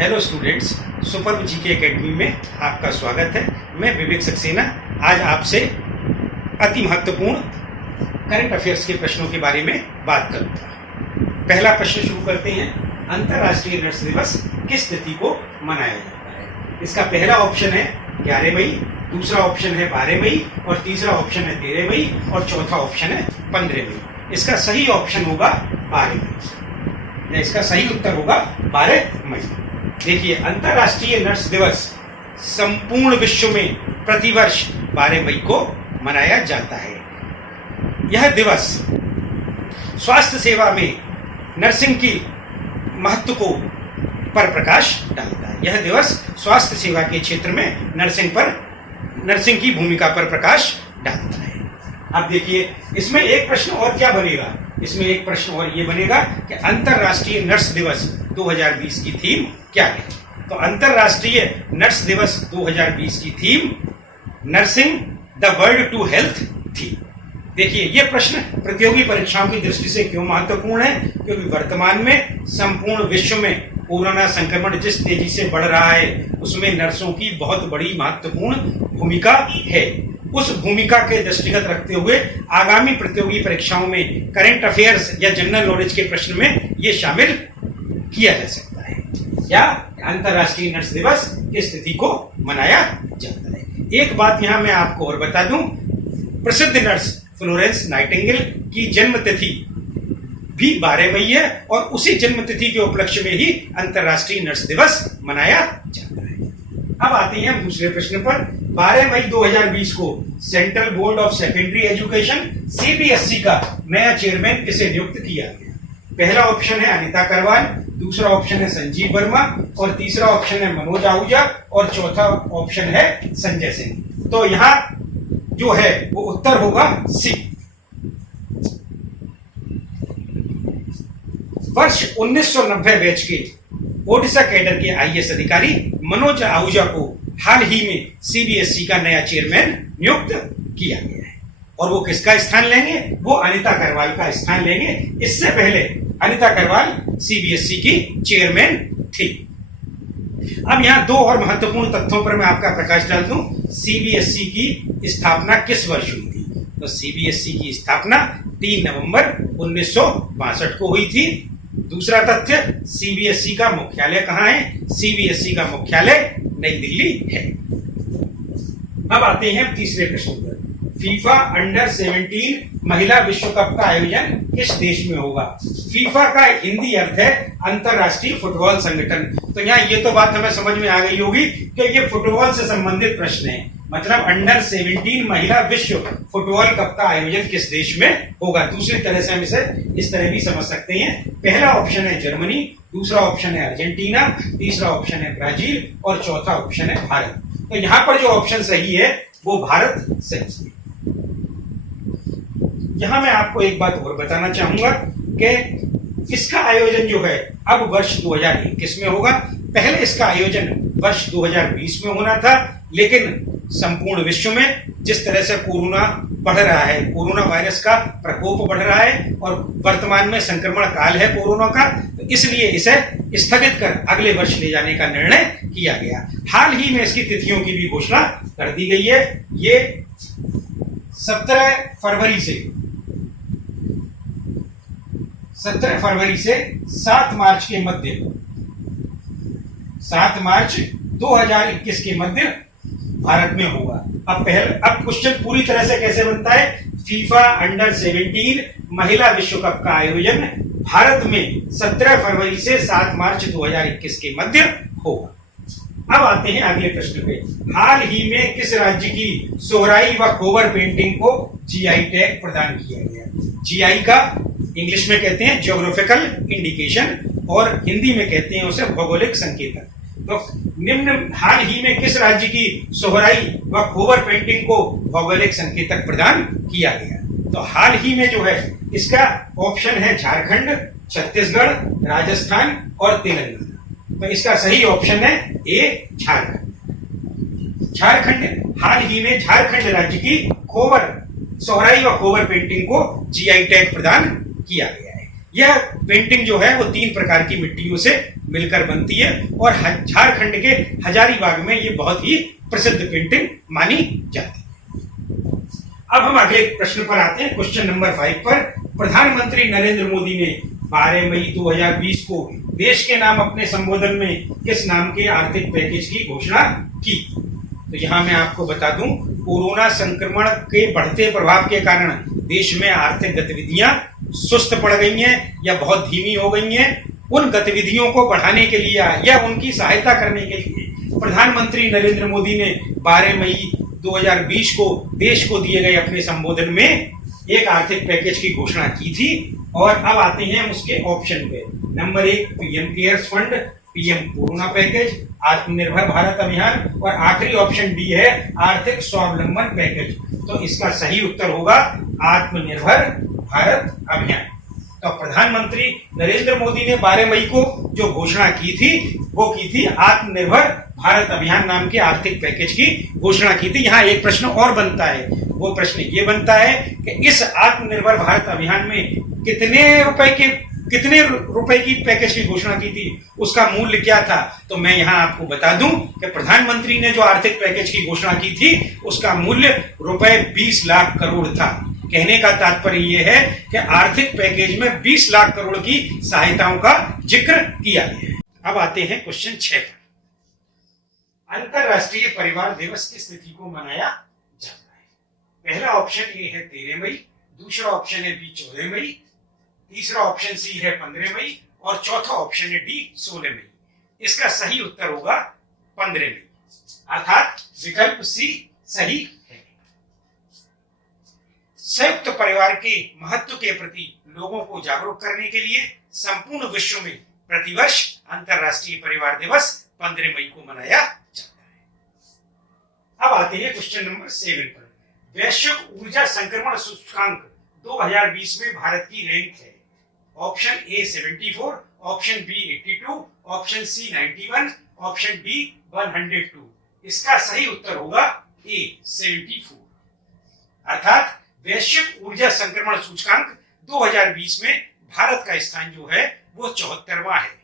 Hello students, super GK academy में आपका स्वागत है। मैं विवेक सक्सेना आज आपसे अति महत्वपूर्ण करंट अफेयर्स के प्रश्नों के बारे में बात करूंगा। पहला प्रश्न शुरू करते हैं। अंतर्राष्ट्रीय नर्स दिवस किस तिथि को मनाया जाता है? इसका पहला ऑप्शन है 11 मई, दूसरा ऑप्शन है 12 मई और तीसरा ऑप्शन है 13 मई और चौथा ऑप्शन है 15 मई। इसका सही ऑप्शन होगा 12 मई। इसका सही उत्तर होगा 12 मई। देखिए, अंतर्राष्ट्रीय नर्स दिवस संपूर्ण विश्व में प्रतिवर्ष 12 मई को मनाया जाता है। यह दिवस स्वास्थ्य सेवा में नर्सिंग की महत्व को पर प्रकाश डालता है। यह दिवस स्वास्थ्य सेवा के क्षेत्र में नर्सिंग की भूमिका पर प्रकाश डालता है। अब देखिए, इसमें एक प्रश्न और क्या बनेगा? इसमें एक प्रश्न और ये बनेगा कि अंतर्राष्ट्रीय नर्स दिवस 2020 की थीम क्या है? तो अंतर्राष्ट्रीय नर्स दिवस 2020 की theme nursing the world to health थी। देखिए, ये प्रश्न प्रतियोगी परीक्षाओं की दृष्टि से क्यों महत्वपूर्ण है? क्योंकि वर्तमान में संपूर्ण विश्व में कोरोना संक्रमण जिस तेजी से बढ़ रहा है उसमें नर्सों की बहुत बड़ी महत्वपूर्ण भूमिका है। उस भूमिका के दृष्टिगत रखते हुए आगामी प्रतियोगी परीक्षाओं में करंट अफेयर्स या जनरल नॉलेज के प्रश्न में ये शामिल किया जा सकता है। या अंतर्राष्ट्रीय नर्स दिवस किस तिथि को मनाया जाता है? एक बात यहां मैं आपको और बता दूं, प्रसिद्ध नर्स फ्लोरेंस नाइटिंगेल की जन्म तिथि भी 12 मई है और उसी जन्म तिथि के उपलक्ष्य में ही अंतर्राष्ट्रीय नर्स दिवस मनाया जाता है। अब आते हैं हम दूसरे प्रश्न पर। 12 मई 2020 को central board of secondary education CBSE का नया चेयरमैन किसे नियुक्त किया गया? पहला ऑप्शन है अनिता करवाल, दूसरा ऑप्शन है संजीव वर्मा और तीसरा ऑप्शन है मनोज आहूजा और चौथा ऑप्शन है संजय सिंह। तो यहां जो है वो उत्तर होगा सी। वर्ष 1990 बैच के ओडिशा कैडर के आईएएस अधिकारी मनोज आहूजा को हाल ही में सीबीएसई का नया चेयरमैन नियुक्त किया गया है। और वो किसका स्थान लेंगे? वो अनिता करवाल का स्थान लेंगे। इससे पहले अनिता करवाल सीबीएसई की चेयरमैन थी। अब यहां दो और महत्वपूर्ण तथ्यों पर मैं आपका प्रकाश डाल दूं। सीबीएसई की स्थापना किस वर्ष हुई थी? तो सीबीएसई की स्थापना 3 नवंबर 1962 को हुई थी। दूसरा तथ्य, सीबीएसई का मुख्यालय कहां है? सीबीएसई का मुख्यालय नई दिल्ली है। अब आते हैं तीसरे प्रश्न पर। फीफा अंडर 17 महिला विश्व कप का आयोजन किस देश में होगा? फीफा का हिंदी अर्थ है अंतरराष्ट्रीय फुटबॉल संगठन। तो यहाँ ये तो बात हमें समझ में आ गई होगी कि ये फुटबॉल से संबंधित प्रश्न है। मतलब अंडर 17 महिला विश्व फुटबॉल कप का आयोजन किस देश में होगा? दूसरी तरह से हम इसे इस तरह भी समझ सकते हैं। पहला ऑप्शन है जर्मनी, दूसरा ऑप्शन है अर्जेंटीना, तीसरा ऑप्शन है ब्राजील और चौथा ऑप्शन है भारत। तो यहाँ पर जो ऑप्शन सही है वो भारत सही है। यहां मैं आपको एक बात और बताना चाहूंगा कि इसका आयोजन जो है अब वर्ष 2021 में होगा। पहले इसका आयोजन वर्ष 2020 में होना था, लेकिन संपूर्ण विश्व में जिस तरह से कोरोना बढ़ रहा है, कोरोना वायरस का प्रकोप बढ़ रहा है और वर्तमान में संक्रमण काल है कोरोना का, तो इसलिए इसे स्थगित कर अगले वर्ष ले जाने का निर्णय किया गया। हाल ही में इसकी तिथियों की भी घोषणा कर दी गई है। ये 17 फरवरी से 7 मार्च के मध्य 7 मार्च 2021 के मध्य भारत में होगा। अब क्वेश्चन पूरी तरह से कैसे बनता है? फीफा अंडर 17 महिला विश्व कप का आयोजन भारत में 17 फरवरी से 7 मार्च 2021 के मध्य होगा। अब आते हैं अगले प्रश्न पे। हाल ही में किस राज्य की सोहराई व कोबर पेंटिंग को जीआई टैग प्रदान किया गया? जीआई का इंग्लिश में कहते हैं ज्योग्राफिकल इंडिकेशन और हिंदी में कहते हैं उसे भौगोलिक संकेतक। तो निम्न हाल ही में किस राज्य की सोहराई व कोबर पेंटिंग को भौगोलिक संकेतक प्रदान किया गया? तो हाल ही में जो है इसका ऑप्शन है झारखंड, छत्तीसगढ़, राजस्थान और तेलंगाना। तो इसका सही ऑप्शन है ए, झारखंड। झारखंड हाल ही में झारखंड राज्य की सोहराई व कोबर पेंटिंग को जीआई टैग प्रदान किया गया है। यह पेंटिंग जो है वो 3 प्रकार की मिट्टियों से मिलकर बनती है और झारखंड के हजारीबाग में ये बहुत ही प्रसिद्ध पेंटिंग मानी जाती है। अब हम अगले प्रश्न पर आते हैं, क्वेश्चन नंबर 5 पर। प्रधानमंत्री नरेंद्र मोदी ने 12 मई 2020 को देश के नाम अपने संबोधन में किस नाम के आर्थिक पैकेज की घोषणा की? तो यहाँ मैं आपको बता दूं, कोरोना संक्रमण के बढ़ते प्रभाव के कारण देश में आर्थिक गतिविधियां सुस्त पड़ गई हैं या बहुत धीमी हो गई हैं। उन गतिविधियों को बढ़ाने के लिए या उनकी सहायता करने के लिए प्रधानमंत्री नरेंद्र मोदी ने 12 मई 2020 को देश को दिए गए अपने संबोधन में एक आर्थिक पैकेज की घोषणा की थी। और अब आते हैं उसके ऑप्शन पे। Number 1 PM cares fund, PM corona package, आत्मनिर्भर भारत अभियान और आखिरी ऑप्शन डी है आर्थिक स्वावलंबन पैकेज। तो इसका सही उत्तर होगा आत्मनिर्भर भारत अभियान। तो प्रधानमंत्री नरेंद्र मोदी ने 12 मई को जो घोषणा की थी वो की थी आत्मनिर्भर भारत अभियान नाम के आर्थिक पैकेज की घोषणा की थी। यहाँ एक प्रश्न और बनता है, वो प्रश्न ये बनता है कि इस आत्मनिर्भर भारत अभियान में कितने रुपए की पैकेज की घोषणा की थी, उसका मूल्य क्या था? तो मैं यहाँ आपको बता दूं कि प्रधानमंत्री ने जो आर्थिक पैकेज की घोषणा की थी उसका मूल्य रुपए 20 लाख करोड़ था। कहने का तात्पर्य यह है कि आर्थिक पैकेज में 20 लाख करोड़ की सहायताओं का जिक्र किया गया है। अब आते हैं क्वेश्चन 6 पर। अंतरराष्ट्रीय परिवार दिवस किस तिथि को मनाया जाता है? पहला ऑप्शन ए है 13 मई, दूसरा ऑप्शन है बी 14 मई, तीसरा ऑप्शन सी है 15 मई और चौथा ऑप्शन है डी 16 मई। इसका सही उत्तर होगा 15 मई, अर्थात विकल्प सी सही है। संयुक्त परिवार के महत्व के प्रति लोगों को जागरूक करने के लिए संपूर्ण विश्व में प्रतिवर्ष अंतरराष्ट्रीय परिवार दिवस 15 मई को मनाया जाता है। अब आते हैं क्वेश्चन नंबर 7 पर। वैश्विक ऊर्जा संक्रमण सूचकांक 2020 में भारत की रैंक है। Option A 74, option B 82, option C 91, option D 102। इसका सही उत्तर होगा ए 74, अर्थात वैश्विक ऊर्जा संक्रमण सूचकांक 2020 में भारत का स्थान जो है वो 74वां है।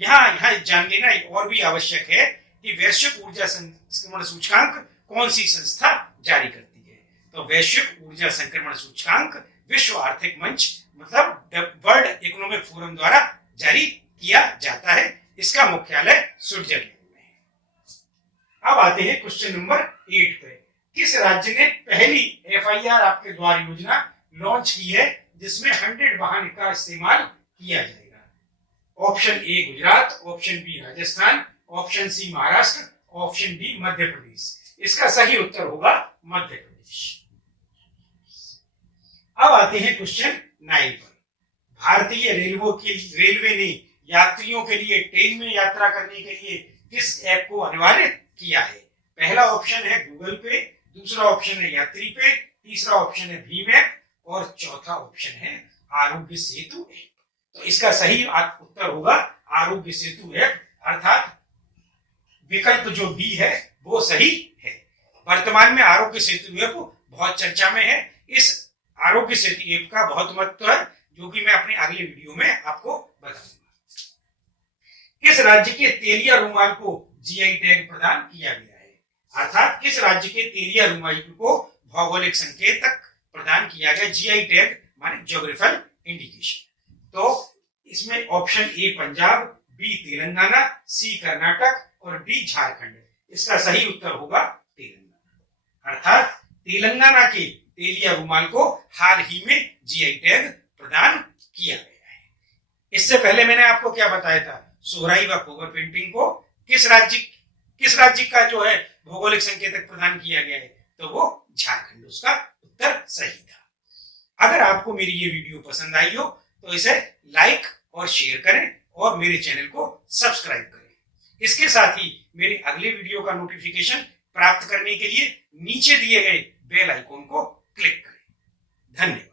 यहाँ जान लेना और भी आवश्यक है कि वैश्विक ऊर्जा संक्रमण सूचकांक कौन सी संस्था जारी करती है। तो वैश्विक ऊर्जा संक्रमण सूचकांक विश्व आर्थिक मंच मतलब वर्ल्ड इकोनॉमिक फोरम द्वारा जारी किया जाता है। इसका मुख्यालय स्विट्जरलैंड में है। अब आते हैं क्वेश्चन नंबर 8 पे। किस राज्य ने पहली FIR आपके द्वार योजना लॉन्च की है जिसमें 100 वाहन का इस्तेमाल किया जाएगा? Option A Gujarat, option B Rajasthan, option C Maharashtra, option D Madhya Pradesh. इसका सही उत्तर होगा मध्य प्रदेश। अब आते हैं क्वेश्चन 9 पर। भारतीय रेलवे ने यात्रियों के लिए ट्रेन में यात्रा करने के लिए किस ऐप को अनिवार्य किया है? पहला ऑप्शन है गूगल पे, दूसरा ऑप्शन है यात्री पे, तीसरा ऑप्शन है भीम ऐप और चौथा ऑप्शन है आरोग्य सेतु ऐप। तो इसका सही उत्तर होगा आरोग्य सेतु ऐप, अर्थात विकल्प जो बी है वो सही है। वर्तमान में आरोग्य सेतु ऐप बहुत चर्चा में है। इस आरोग्य सेतु ऐप का बहुत महत्व है जो कि मैं अपने अगले वीडियो में आपको बताऊंगा। किस राज्य के तेलिया रुमाल को जीआई टैग प्रदान किया गया है? अर्थात किस राज्य के तेलिया रुमाल को भौगोलिक संकेतक प्रदान किया गया? जीआई टैग माने ज्योग्राफिकल इंडिकेशन। तो इसमें option A Punjab, B Telangana, C Karnataka और डी झारखंड। इसका सही उत्तर होगा तेलंगाना, अर्थात तेलंगाना के तेलिया रुमाल को हाल ही में जीआई टैग प्रदान किया गया है। इससे पहले मैंने आपको क्या बताया था? सोहराई व कोबर पेंटिंग को किस राज्य का जो है भौगोलिक संकेतक प्रदान किया गया है? तो वो झारखंड। उसका उत्तर सही था। अगर आपको मेरी ये वीडियो पसंद आई हो तो इसे लाइक और शेयर करें और मेरे चैनल को सब्सक्राइब करें। इसके साथ ही मेरे अगले वीडियो का नोटिफिकेशन प्राप्त करने के लिए नीचे दिए गए बेल आइकॉन को क्लिक करें। धन्यवाद।